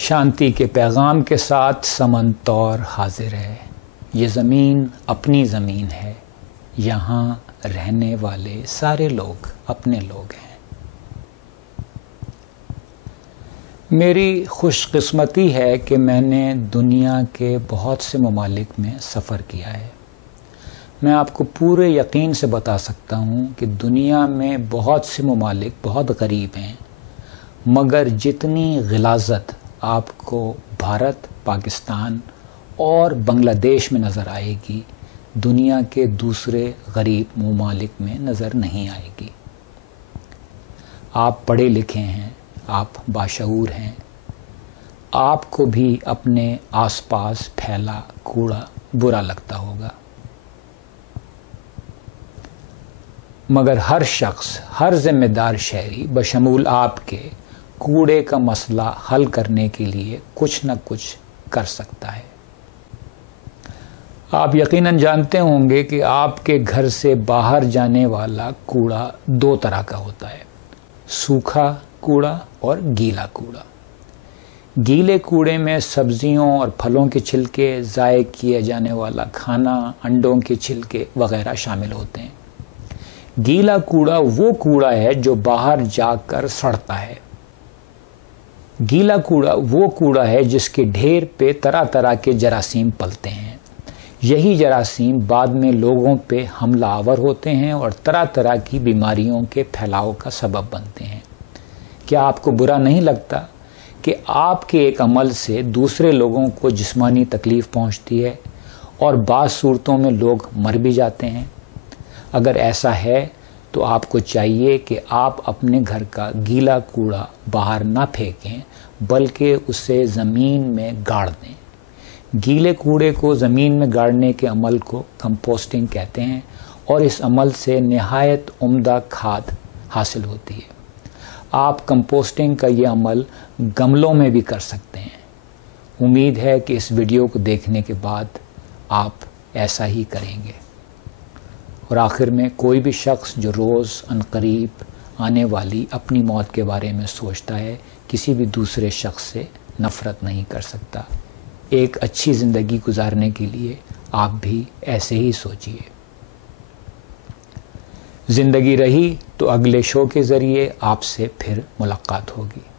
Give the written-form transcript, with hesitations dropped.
شانتی کے پیغام کے ساتھ سمن طور حاضر ہے۔ یہ زمین اپنی زمین ہے، یہاں رہنے والے سارے لوگ اپنے لوگ ہیں۔ میری خوش قسمتی ہے کہ میں نے دنیا کے بہت سے ممالک میں سفر کیا ہے۔ میں آپ کو پورے یقین سے بتا سکتا ہوں کہ دنیا میں بہت سے ممالک بہت غریب ہیں، مگر جتنی غلاظت آپ کو بھارت، پاکستان اور بنگلہ دیش میں نظر آئے گی، دنیا کے دوسرے غریب ممالک میں نظر نہیں آئے گی۔ آپ پڑھے لکھے ہیں، آپ باشعور ہیں، آپ کو بھی اپنے آس پاس پھیلا کوڑا برا لگتا ہوگا، مگر ہر شخص، ہر ذمہ دار شہری بشمول آپ کے کوڑے کا مسئلہ حل کرنے کے لیے کچھ نہ کچھ کر سکتا ہے۔ آپ یقیناً جانتے ہوں گے کہ آپ کے گھر سے باہر جانے والا کوڑا دو طرح کا ہوتا ہے، سوکھا کوڑا اور گیلا کوڑا۔ گیلے کوڑے میں سبزیوں اور پھلوں کے چھلکے، ضائع کیے جانے والا کھانا، انڈوں کے چھلکے وغیرہ شامل ہوتے ہیں۔ گیلا کوڑا وہ کوڑا ہے جو باہر جا کر سڑتا ہے۔ گیلا کوڑا وہ کوڑا ہے جس کے ڈھیر پہ طرح طرح کے جراثیم پلتے ہیں۔ یہی جراثیم بعد میں لوگوں پہ حملہ آور ہوتے ہیں اور طرح طرح کی بیماریوں کے پھیلاؤ کا سبب بنتے ہیں۔ کیا آپ کو برا نہیں لگتا کہ آپ کے ایک عمل سے دوسرے لوگوں کو جسمانی تکلیف پہنچتی ہے اور بعض صورتوں میں لوگ مر بھی جاتے ہیں؟ اگر ایسا ہے تو آپ کو چاہیے کہ آپ اپنے گھر کا گیلا کوڑا باہر نہ پھینکیں بلکہ اسے زمین میں گاڑ دیں۔ گیلے کوڑے کو زمین میں گاڑنے کے عمل کو کمپوسٹنگ کہتے ہیں اور اس عمل سے نہایت عمدہ کھاد حاصل ہوتی ہے۔ آپ کمپوسٹنگ کا یہ عمل گملوں میں بھی کر سکتے ہیں۔ امید ہے کہ اس ویڈیو کو دیکھنے کے بعد آپ ایسا ہی کریں گے۔ اور آخر میں، کوئی بھی شخص جو روز عنقریب آنے والی اپنی موت کے بارے میں سوچتا ہے، کسی بھی دوسرے شخص سے نفرت نہیں کر سکتا۔ ایک اچھی زندگی گزارنے کے لیے آپ بھی ایسے ہی سوچیے۔ زندگی رہی تو اگلے شو کے ذریعے آپ سے پھر ملاقات ہوگی۔